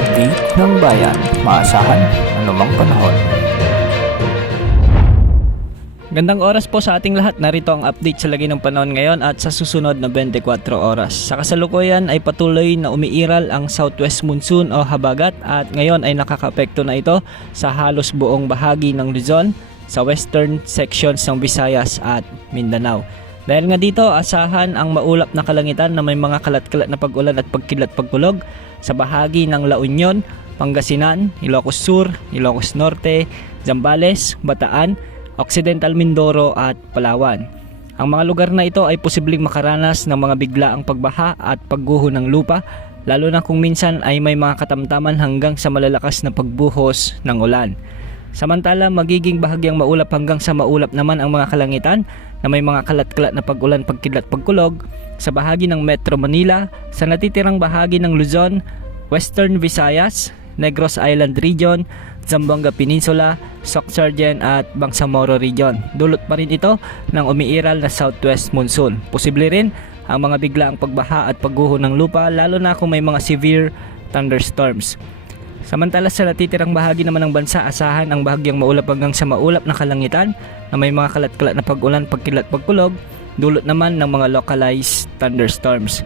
update ng bayan. Maasahan anumang panahon. Gandang oras po sa ating lahat. Narito ang update sa lagay ng panahon ngayon at sa susunod na 24 oras. Sa kasalukuyan ay patuloy na umiiral ang southwest monsoon o habagat at ngayon ay nakakapekto na ito sa halos buong bahagi ng Luzon, sa western sections ng Visayas at Mindanao. Dahil nga dito, asahan ang maulap na kalangitan na may mga kalat-kalat na pag-ulan at pagkilat-pagkulog sa bahagi ng La Union, Pangasinan, Ilocos Sur, Ilocos Norte, Zambales, Bataan, Occidental Mindoro at Palawan. Ang mga lugar na ito ay posibleng makaranas ng mga biglaang pagbaha at pagguho ng lupa, lalo na kung minsan ay may mga katamtaman hanggang sa malalakas na pagbuhos ng ulan. Samantala, magiging bahagyang maulap hanggang sa maulap naman ang mga kalangitan na may mga kalat-kalat na pag-ulan, pagkilat, pagkulog sa bahagi ng Metro Manila, sa natitirang bahagi ng Luzon, Western Visayas, Negros Island Region, Zamboanga Peninsula, Soc-Sargen at Bangsamoro Region. Dulot pa rin ito ng umiiral na southwest monsoon. Posible rin ang mga biglaang pagbaha at pagguho ng lupa, lalo na kung may mga severe thunderstorms. Samantala sa natitirang bahagi naman ng bansa, asahan ang bahagyang maulap hanggang sa maulap na kalangitan na may mga kalat-kalat na pag-ulan, pagkilat, pagkulog, dulot naman ng mga localized thunderstorms.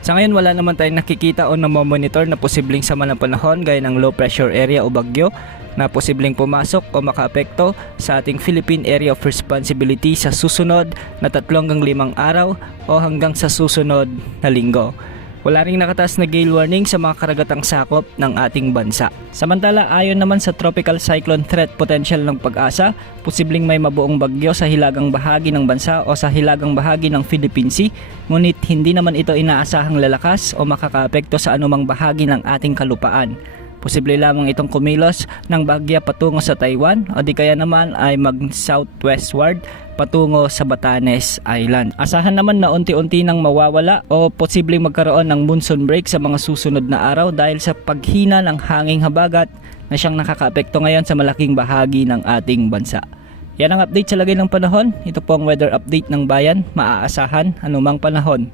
Sa ngayon wala naman tayong nakikita o namomonitor na posibleng sama ng panahon gaya ng low pressure area o bagyo na posibleng pumasok o makaapekto sa ating Philippine Area of Responsibility sa susunod na 3 hanggang 5 araw o hanggang sa susunod na linggo. Wala ring nakataas na gale warning sa mga karagatang sakop ng ating bansa. Samantala, ayon naman sa Tropical Cyclone Threat Potential ng Pag-asa, posibleng may mabuong bagyo sa hilagang bahagi ng bansa o sa hilagang bahagi ng Philippine Sea, ngunit hindi naman ito inaasahang lalakas o makakaapekto sa anumang bahagi ng ating kalupaan. Posible lamang itong kumilos ng bagya patungo sa Taiwan o di kaya naman ay mag-southwestward patungo sa Batanes Island. Asahan naman na unti-unti nang mawawala o posibleng magkaroon ng monsoon break sa mga susunod na araw dahil sa paghina ng hanging habagat na siyang nakakaapekto ngayon sa malaking bahagi ng ating bansa. Yan ang update sa lagay ng panahon. Ito po ang weather update ng bayan. Maaasahan anumang panahon.